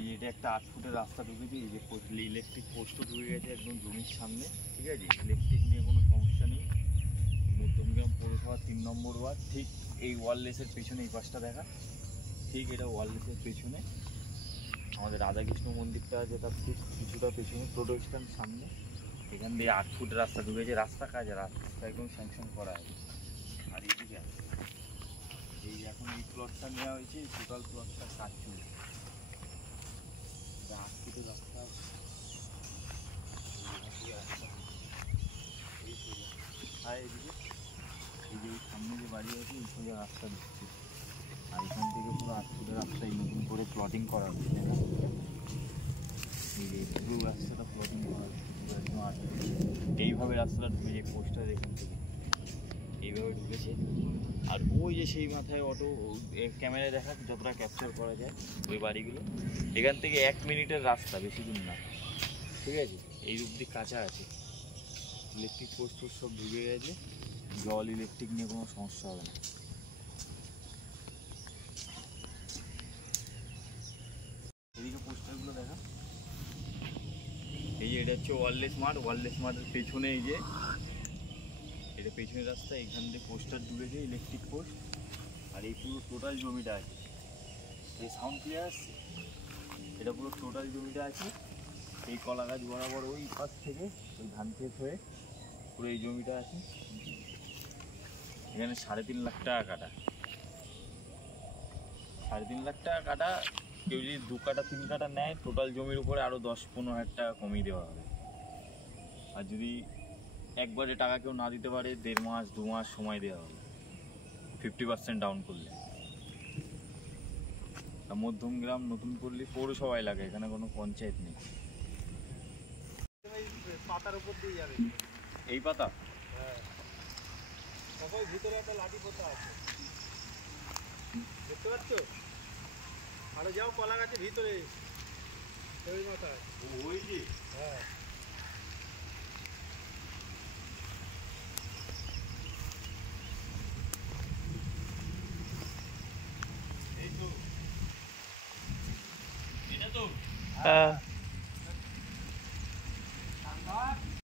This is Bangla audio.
এই যে এটা একটা 8 ফুটের রাস্তা ঢুকেছে, এই যে ইলেকট্রিক পোস্টও ঢুকে গেছে একদম জমির সামনে, ঠিক আছে। ইলেকট্রিক নিয়ে কোনো সমস্যা নেই। মধ্যমগ্রাম পৌরসভা 3 নম্বর ওয়ার্ড, ঠিক এই ওয়ারলেসের পেছনে, এই পাশটা দেখা, ঠিক এটা ওয়ারলেসের পেছনে আমাদের রাধাকৃষ্ণ মন্দিরটা আছে, তার ঠিক কিছুটা পেছনে টোটো স্ট্যান্ড সামনে। এখান দিয়ে 8 ফুটের রাস্তা ঢুকেছে, রাস্তা কাজ, রাস্তা একদম স্যাংশন করা আছে। আর এইদিকে এই এখন এই প্লটটা নেওয়া হয়েছে, টোটাল প্লটটা কাজ চলছে। 8 ফুটের রাস্তা আছে, এই সোজা। আর এদিকে এই যে সামনে যে বাড়ি আছে, এই সোজা রাস্তা ঢুকছে। আর এখান থেকে পুরো 8 ফুটের রাস্তা এই নতুন করে প্লটিং করা হচ্ছে। এই যে পুরো রাস্তাটা প্লটিং করা হচ্ছে পুরো একদম 8 ফুট। এইভাবে রাস্তাটা ঢুকেছে, পোস্টার এখান থেকে এইভাবে ঢুকেছে। আর ওই যে সেই মাথায় অটো ক্যামেরায় দেখা যতটা ক্যাপচার করা যায় ওই বাড়িগুলো, এখান থেকে 1 মিনিটের রাস্তা, বেশি দূর না, ঠিক আছে। এই রূপ দিয়ে কাঁচা আছে, ইলেকট্রিক পোস্ট সব ঢুকে গেছে, জল ইলেকট্রিক নিয়ে কোনো সমস্যা হবে না। এদিকে পোস্টারগুলো দেখা, এই যে এটা হচ্ছে ওয়ারলেস মাঠ, ওয়ারলেস মাঠের পেছনে এই যে এটা পেছনের রাস্তা, এখান থেকে পোস্টার ঢুকেছে ইলেকট্রিক পোস্ট। আর এই পুরো টোটাল জমিটা আছে, এই সাউন্ড ক্লিয়ার আসছে, এটা পুরো টোটাল জমিটা আছে। এই কলা গাছ বরাবর ওই পাশ থেকে ওই ধান ক্ষেত হয়ে পুরো এই জমিটা আছে। এখানে 3.5 লাখ টাকা কাটা, 3.5 লাখ টাকা কাটা। কেউ যদি 2 কাটা 3 কাটা নেয়, টোটাল জমির উপরে আরও 10-15 হাজার টাকা কমিয়ে দেওয়া হবে। আর যদি একবারে টাকা কেউ না দিতে পারে, 1.5 মাস 2 মাস সময় দেওয়া হবে 50% ডাউন করলে। মধ্যমগ্রাম নতুন পল্লী পৌরসভা এলাকা, এখানে কোনো পঞ্চায়েত নেই। পাতার উপর দিয়ে যাবে এই পাতা, হ্যাঁ, সবাই ভিতরে একটা লাঠি পোতা আছে, দেখতে পাচ্ছ? আরো যাও কলা গাছের ভিতরে, ওই মাথায় ওই যে হ্যাঁ। এই তো, এটা তো হ্যাঁ